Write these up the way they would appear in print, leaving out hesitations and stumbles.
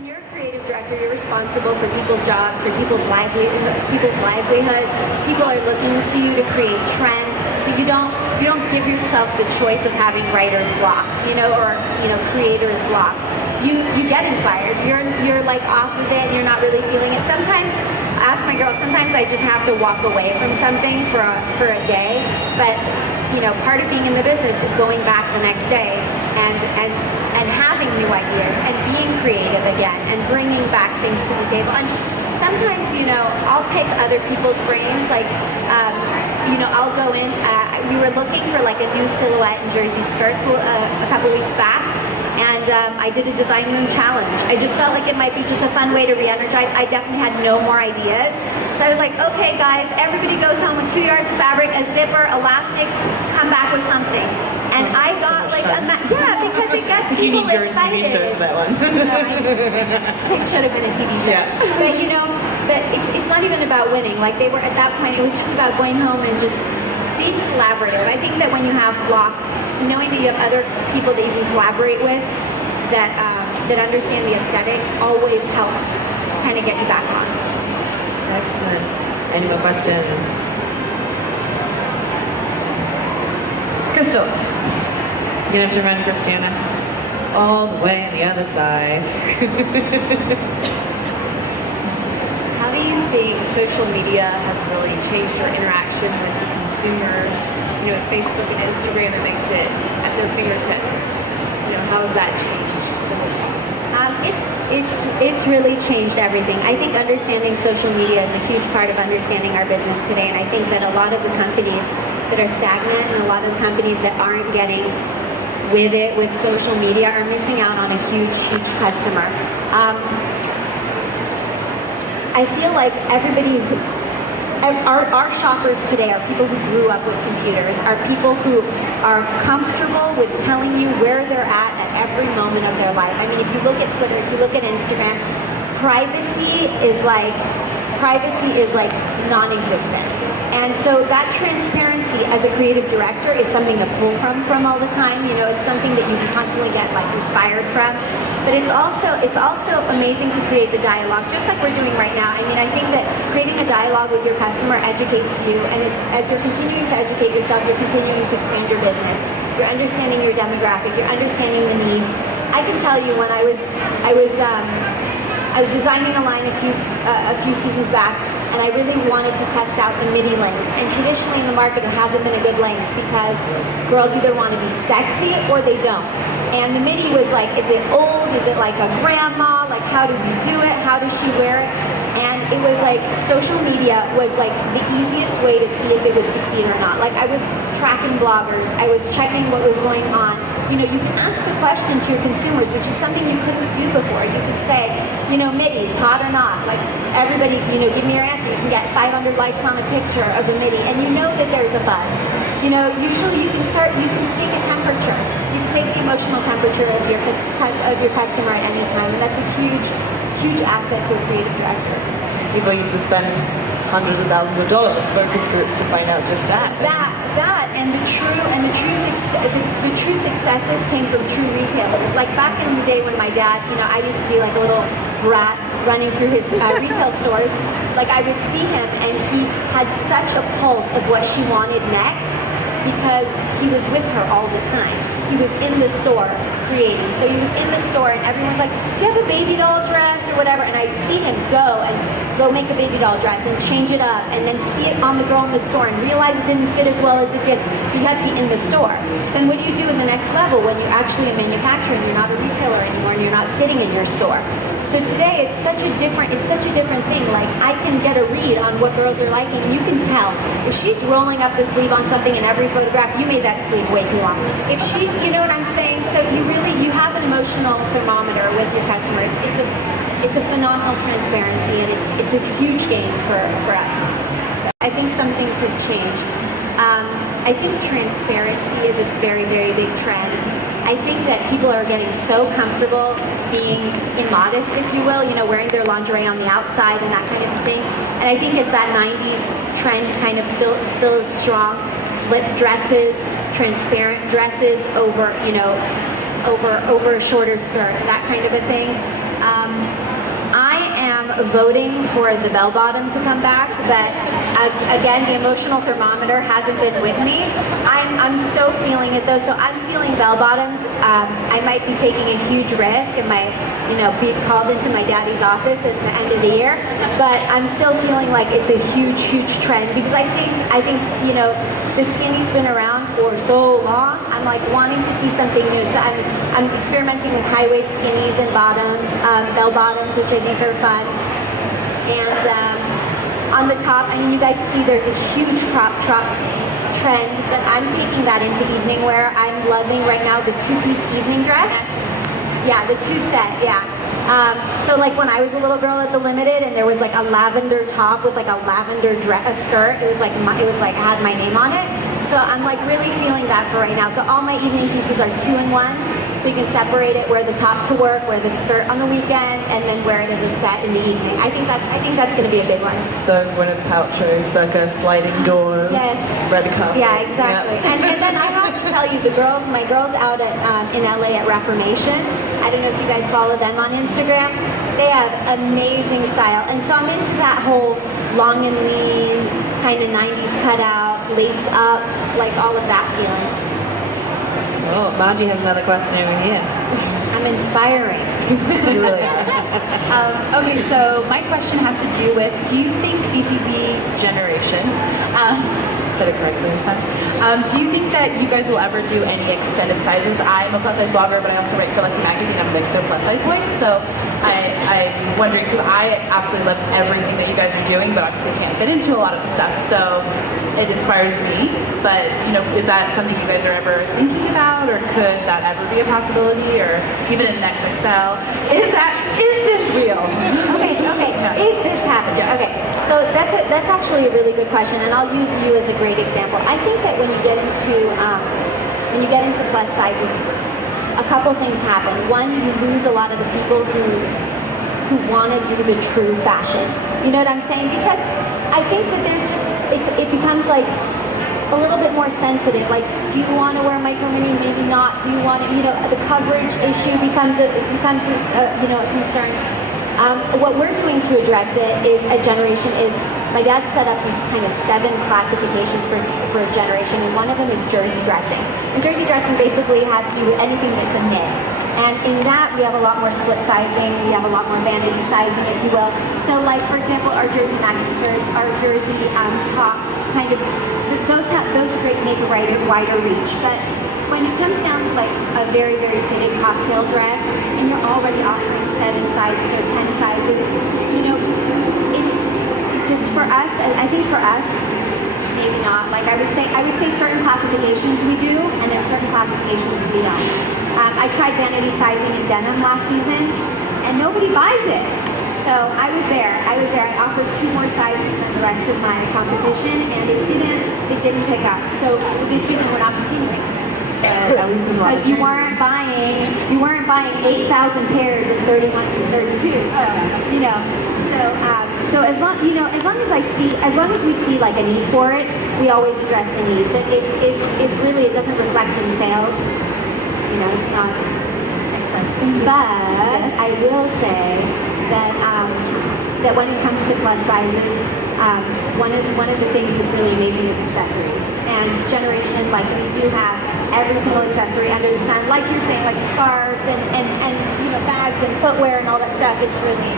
When you're a creative director, you're responsible for people's jobs, for people's livelihood. People are looking to you to create trends. So you don't give yourself the choice of having writer's block, or creator's block. You get inspired. You're like off of it and you're not really feeling it. Sometimes, ask my girl, sometimes I just have to walk away from something for a day. But part of being in the business is going back the next day and having new ideas and being creative again and bringing back things to the table. And sometimes, I'll pick other people's brains. Like, I'll go in. We were looking for like a new silhouette in jersey skirts a couple weeks back. And I did a design room challenge. I just felt like it might be just a fun way to re-energize. I definitely had no more ideas. So I was like, okay guys, everybody goes home with 2 yards of fabric, a zipper, elastic, come back with something. And I got like, because it gets people excited. You need your TV show for that one. It should have been a TV show. Yeah. But it's not even about winning. Like they were at that point, it was just about going home and just being collaborative. I think that when you have block, knowing that you have other people that you can collaborate with that understand the aesthetic always helps kind of get you back on. Excellent. Any more questions? Crystal. You're going to have to run, Christiana. All the way on the other side. How do you think social media has really changed your interaction with the consumers? With Facebook and Instagram, it makes it at their fingertips. How has that changed? It's really changed everything. I think understanding social media is a huge part of understanding our business today, and I think that a lot of the companies that are stagnant and a lot of the companies that aren't getting with it with social media are missing out on a huge customer. I feel like our shoppers today are people who grew up with computers, are people who are comfortable with telling you where they're at every moment of their life. I mean, if you look at Twitter, if you look at Instagram, privacy is like non-existent. And so that transparency as a creative director is something to pull from all the time. It's something that you can constantly get like inspired from. But it's also amazing to create the dialogue, just like we're doing right now. I mean, I think that creating a dialogue with your customer educates you, and as you're continuing to educate yourself, you're continuing to expand your business. You're understanding your demographic, you're understanding the needs. I can tell you when I was designing a line a few seasons back, and I really wanted to test out the midi length. And traditionally in the market, it hasn't been a good length because girls either want to be sexy or they don't. And the midi was like, is it old? Is it like a grandma? Like, how do you do it? How does she wear it? And it was like, social media was like the easiest way to see if it would succeed or not. Like, I was tracking bloggers. I was checking what was going on. You can ask the question to your consumers, which is something you couldn't do before. You could say, midis, hot or not? Like, everybody, give me your answer. You can get 500 likes on a picture of the midi, and you know that there's a buzz. Usually you can take a temperature. You can take the emotional temperature of your customer at any time, and that's a huge asset to a creative director. People used to spend hundreds of thousands of dollars on focus groups to find out just that. And the true successes came from true retailers. Like back in the day when my dad, I used to be like a little brat running through his retail stores. Like I would see him, and he had such a pulse of what she wanted next because he was with her all the time. He was in the store creating. So he was in the store, and everyone's like, do you have a baby doll dress or whatever? And I'd see him go make a baby doll dress and change it up, and then see it on the girl in the store and realize it didn't fit as well as it did. You had to be in the store. Then what do you do in the next level when you're actually a manufacturer and you're not a retailer anymore and you're not sitting in your store? So today it's such a different thing. Like I can get a read on what girls are liking, and you can tell if she's rolling up the sleeve on something in every photograph. You made that sleeve way too long. If she's, you know what I'm saying? So you have an emotional thermometer with your customer. It's a phenomenal transparency, and it's a huge gain for us. So I think some things have changed. I think transparency is a very, very big trend. I think that people are getting so comfortable being immodest, if you will, wearing their lingerie on the outside and that kind of thing. And I think as that 90s trend kind of still is strong, slip dresses, transparent dresses over a shorter skirt, that kind of a thing. I am voting for the bell bottom to come back, but again, the emotional thermometer hasn't been with me. I'm so feeling it though, so I'm feeling bell bottoms. I might be taking a huge risk and might, be called into my daddy's office at the end of the year, but I'm still feeling like it's a huge, huge trend because I think, the skinny's been around for so long. I'm like wanting to see something new. So I'm experimenting with high waist skinnies and bottoms, bell bottoms, which I think are fun. And on the top, you guys see there's a huge crop top trend, but I'm taking that into evening wear. I'm loving right now the two-piece evening dress. Yeah, the two-set, yeah. So like when I was a little girl at the Limited and there was like a lavender top with like a lavender skirt, it was like had my name on it. So I'm like really feeling that for right now. So all my evening pieces are 2-in-1s. So you can separate it, wear the top to work, wear the skirt on the weekend, and then wear it as a set in the evening. I think that's going to be a big one. So Gwyneth Paltrow, circa sliding doors, yes, red carpet. Yeah, exactly. Yep. And then I have to tell you, my girls out in LA at Reformation. I don't know if you guys follow them on Instagram. They have amazing style, and so I'm into that whole long and lean kind of 90s cutout, lace up, like all of that feeling. Oh, Margie has another question over here. I'm inspiring. You really are. Okay, so my question has to do with, do you think BCBGeneration, said it correctly this time, do you think that you guys will ever do any extended sizes? I'm a plus size blogger, but I also write for Lucky Magazine. I'm like the plus size voice, so I'm wondering, because I absolutely love everything that you guys are doing, but obviously can't fit into a lot of the stuff, so it inspires me, but is that something you guys are ever thinking about, or could that ever be a possibility, or even in an XXL? Is this real? Okay. Is this happening? Yeah. Okay. So that's actually a really good question, and I'll use you as a great example. I think that when you get into plus sizes, a couple things happen. One, you lose a lot of the people who want to do the true fashion. You know what I'm saying? Because I think that there's just it becomes like a little bit more sensitive. Like, do you want to wear micro mini? Maybe not. Do you want to? The coverage issue becomes a concern. What we're doing to address it is a generation is. My dad set up these kind of 7 classifications for a generation, and one of them is jersey dressing. And jersey dressing basically has to do with anything that's a knit. And in that, we have a lot more split sizing, we have a lot more vanity sizing, if you will. So like, for example, our jersey maxi skirts, our jersey tops, kind of, those great make a wider reach. But when it comes down to like a very, very fitted cocktail dress, and you're already offering 7 sizes or 10 sizes, it's just for us, and I think for us, maybe not. Like I would say certain classifications we do, and then certain classifications we don't. I tried vanity sizing in denim last season, and nobody buys it. So I was there. I offered 2 more sizes than the rest of my competition, and it didn't pick up. So this season we're not continuing. Because you weren't buying 8,000 pairs of 31 and 32. So as long as we see like a need for it, we always address the need. But if really it doesn't reflect in sales, it's not. But I will say that when it comes to plus sizes, one of the things that's really amazing is accessories. And generation, like we do have every single accessory under the sun, like you're saying, like scarves and bags and footwear and all that stuff. It's really.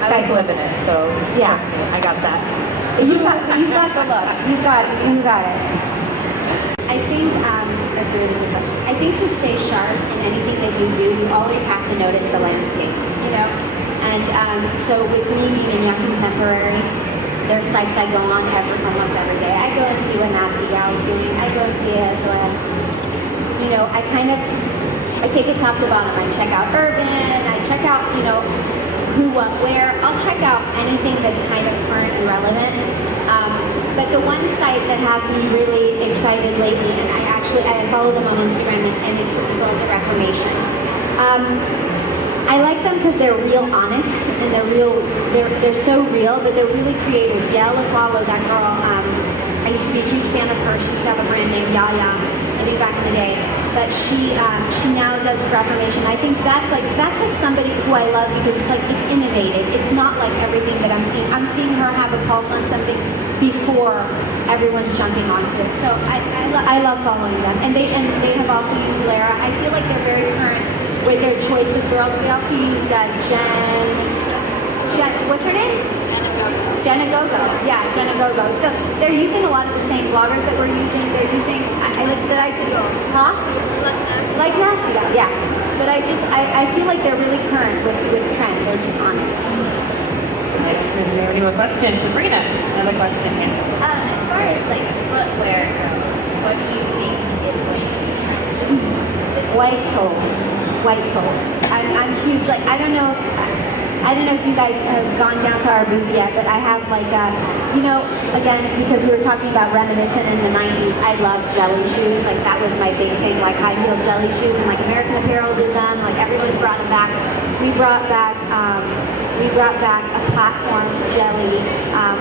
I like living it, so yeah, I got that. You got the look. You got it. I think that's a really good question. I think to stay sharp in anything that you do, you always have to notice the landscape, And so with me being in Young Contemporary, there's sites I go on almost every day. I go and see what Nasty Gal's doing. I go and see SOS. I take it top to bottom. I check out Urban. I check out, who, what, where. I'll check out anything that's kind of current and relevant. But the one site that has me really excited lately, and I follow them on Instagram, and it's with the girls at Reformation. I like them because they're real honest, and they're so real, but they're really creative. Yella follow that girl. I used to be a huge fan of her. She used to have a brand named Yaya, I think back in the day. that she now does for affirmation. I think that's like somebody who I love because it's like it's innovative. It's not like everything that I'm seeing. I'm seeing her have a pulse on something before everyone's jumping onto it. So I love following them, and they have also used Lara. I feel like they're very current with their choice of girls. They also used Jen, what's her name? Jenna Gogo. Yeah, Jenna Gogo. So they're using a lot of the same bloggers that we're using. They're using, Like Nasty Doll, yeah. But I feel like they're really current with trends. They're just on it. Do you have any more questions? Sabrina, another question here. As far as like footwear goes, what do you think is going to be trending? White soles. White soles. I'm huge. Like I don't know if you guys have gone down to our booth yet, but I have like again, because we were talking about reminiscent in the 90s, I love jelly shoes. Like that was my big thing, like high heel jelly shoes, and like American Apparel did them. Like everyone brought them back. We brought back a platform jelly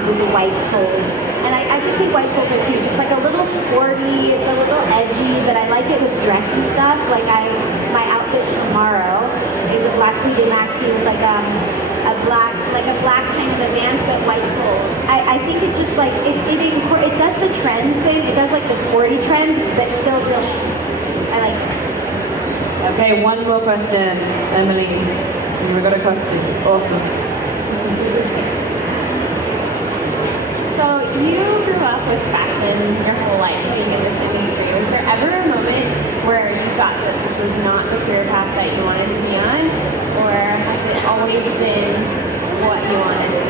with the white soles. And I just think white soles are huge. It's like a little sporty, it's a little edgy, but I like it with dressy stuff. Like my outfit tomorrow is a black pleated maxi with like a black kind of Vans but white soles. I think it's just like it does the trend thing. It does like the sporty trend, but still real chic. I like it. Okay, one more question, Emily. We got a question. Awesome. So you grew up with fashion your whole life, being in this industry. Was there ever a moment where you thought that this was not the career path that you wanted to be on? Or has it always been what you wanted to do?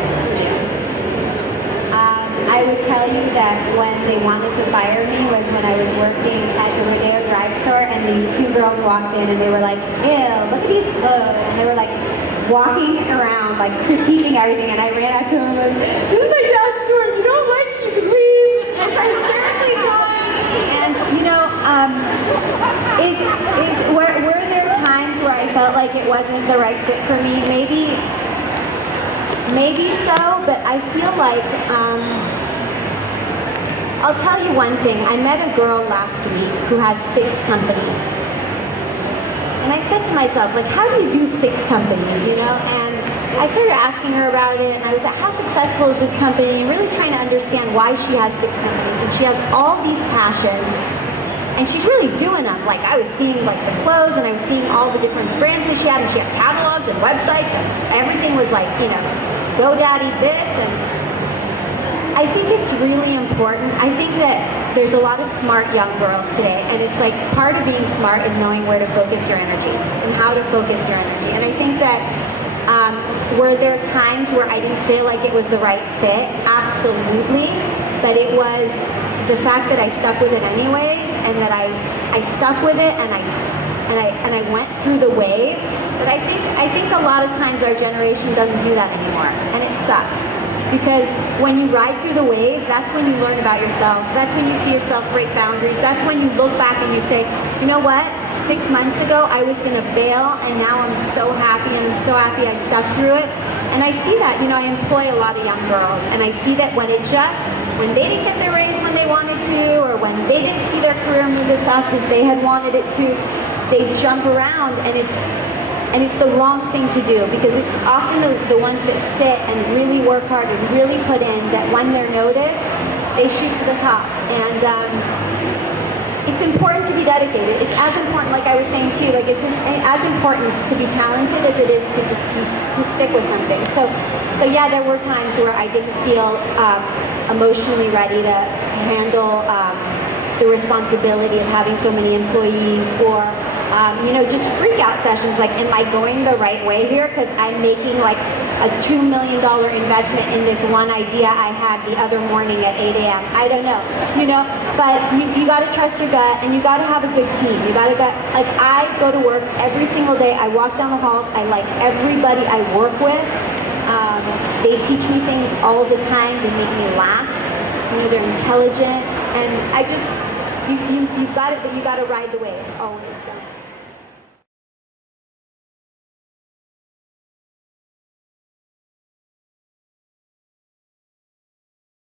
I would tell you that when they wanted to fire me was when I was working at the Rodeo drugstore, and these two girls walked in and they were like, ew, look at these clothes. And they were like walking around, like critiquing everything, and I ran out to them and like, this is my dad's store. If you don't like it, you can leave. And I started hysterically crying. And were there times where I felt like it wasn't the right fit for me? Maybe so, but I feel like I'll tell you one thing. I met a girl last week who has 6 companies. And I said to myself, like, how do you do 6 companies, you know? And I started asking her about it, and I was like, how successful is this company? And really trying to understand why she has 6 companies. And she has all these passions, and she's really doing them. Like, I was seeing, like, the clothes, and I was seeing all the different brands that she had, and she had catalogs and websites, and everything was like, you know, GoDaddy this, and I think it's really important. I think that there's a lot of smart young girls today, and it's like part of being smart is knowing where to focus your energy and how to focus your energy. And I think that were there times where I didn't feel like it was the right fit? Absolutely. But it was the fact that I stuck with it anyways, and that I stuck with it, and I went through the wave. But I think a lot of times our generation doesn't do that anymore, and it sucks. Because when you ride through the wave, that's when you learn about yourself. That's when you see yourself break boundaries. That's when you look back and you say, you know what? 6 months ago, I was going to bail, and now I'm so happy, and I'm so happy I stuck through it. And I see that, you know, I employ a lot of young girls, and I see that when they didn't get their raise when they wanted to, or when they didn't see their career move as fast as they had wanted it to, they jump around, and it's the wrong thing to do, because it's often the ones that sit and really work hard and really put in that when they're noticed, they shoot to the top. And it's important to be dedicated. It's as important, like I was saying too, like it's as important to be talented as it is to just to stick with something. So yeah, there were times where I didn't feel emotionally ready to handle the responsibility of having so many employees, or you know, just freak out sessions like, am I going the right way here? Because I'm making like a $2 million investment in this one idea I had the other morning at 8 a.m. I don't know, you know, but you got to trust your gut, and you got to have a good team. You got to like, I go to work every single day. I walk down the halls. I like everybody I work with. They teach me things all the time. They make me laugh. You know, they're intelligent, and I just, you got to ride the waves always. So.